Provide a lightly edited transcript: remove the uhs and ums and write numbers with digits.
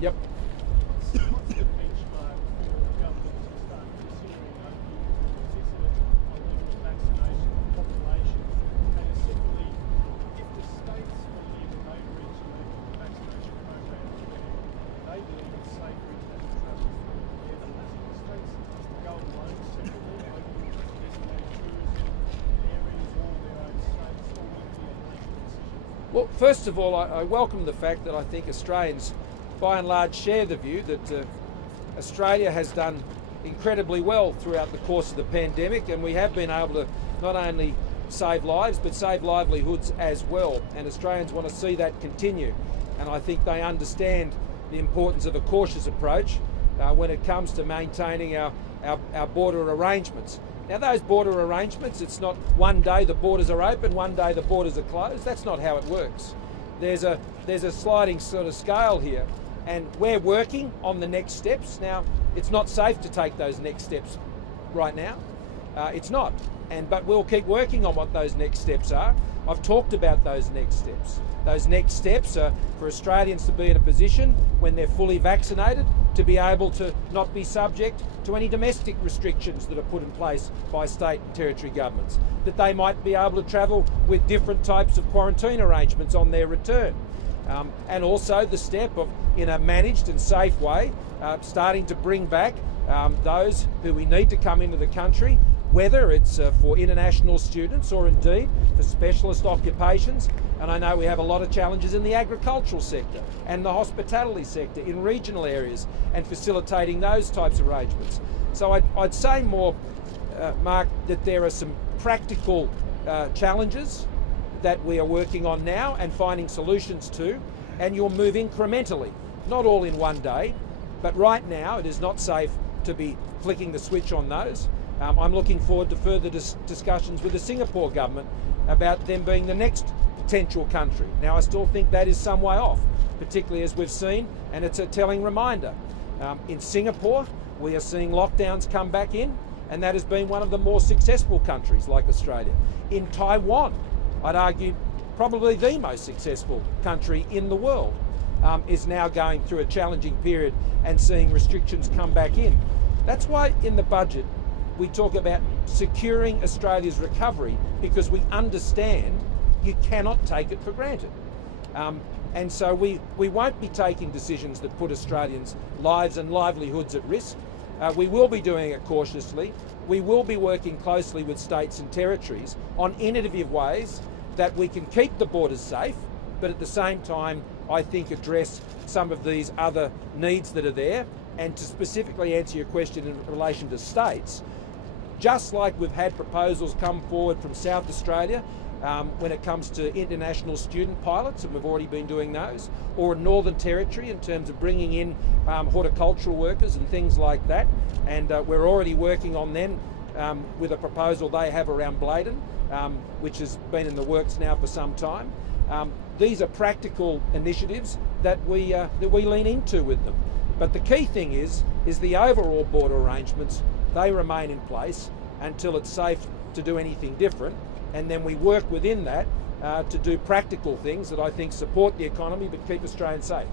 Yep. What's the benchmark for government to start considering opening? Is this a level of vaccination of population? And similarly, if the states believe that they've reached a level of vaccination program where they believe it's safe for international travel, therefore the states go alone separately, opening designated tourism areas or their own states, or will it be a legal decision? Well, first of all, I welcome the fact that I think Australians, by and large, share the view that Australia has done incredibly well throughout the course of the pandemic, and we have been able to not only save lives but save livelihoods as well, and Australians want to see that continue, and I think they understand the importance of a cautious approach when it comes to maintaining our border arrangements. Now, those border arrangements, it's not one day the borders are open, one day the borders are closed. That's not how it works. There's a sliding sort of scale here, and we're working on the next steps. Now, it's not safe to take those next steps right now. It's not, but we'll keep working on what those next steps are. I've talked about those next steps. Those next steps are for Australians to be in a position when they're fully vaccinated to be able to not be subject to any domestic restrictions that are put in place by state and territory governments, that they might be able to travel with different types of quarantine arrangements on their return. And also the step of, in a managed and safe way, starting to bring back those who we need to come into the country, whether it's for international students or indeed for specialist occupations. And I know we have a lot of challenges in the agricultural sector and the hospitality sector in regional areas, and facilitating those types of arrangements. So I'd say more, Mark, that there are some practical challenges that we are working on now and finding solutions to, and you'll move incrementally, not all in one day, but right now it is not safe to be flicking the switch on those. I'm looking forward to further discussions with the Singapore government about them being the next potential country. Now, I still think that is some way off, particularly as we've seen, and it's a telling reminder. In Singapore, we are seeing lockdowns come back in, and that has been one of the more successful countries like Australia. In Taiwan, I'd argue probably the most successful country in the world, is now going through a challenging period and seeing restrictions come back in. That's why in the budget we talk about securing Australia's recovery, because we understand you cannot take it for granted. And so we won't be taking decisions that put Australians' lives and livelihoods at risk. We will be doing it cautiously. We will be working closely with states and territories on innovative ways that we can keep the borders safe, but at the same time, I think, address some of these other needs that are there. And to specifically answer your question in relation to states, just like we've had proposals come forward from South Australia when it comes to international student pilots, and we've already been doing those, or in Northern Territory in terms of bringing in horticultural workers and things like that, and we're already working on them with a proposal they have around Bladen, which has been in the works now for some time. These are practical initiatives that we lean into with them. But the key thing is the overall border arrangements. They remain in place until it's safe to do anything different, and then we work within that to do practical things that I think support the economy but keep Australians safe.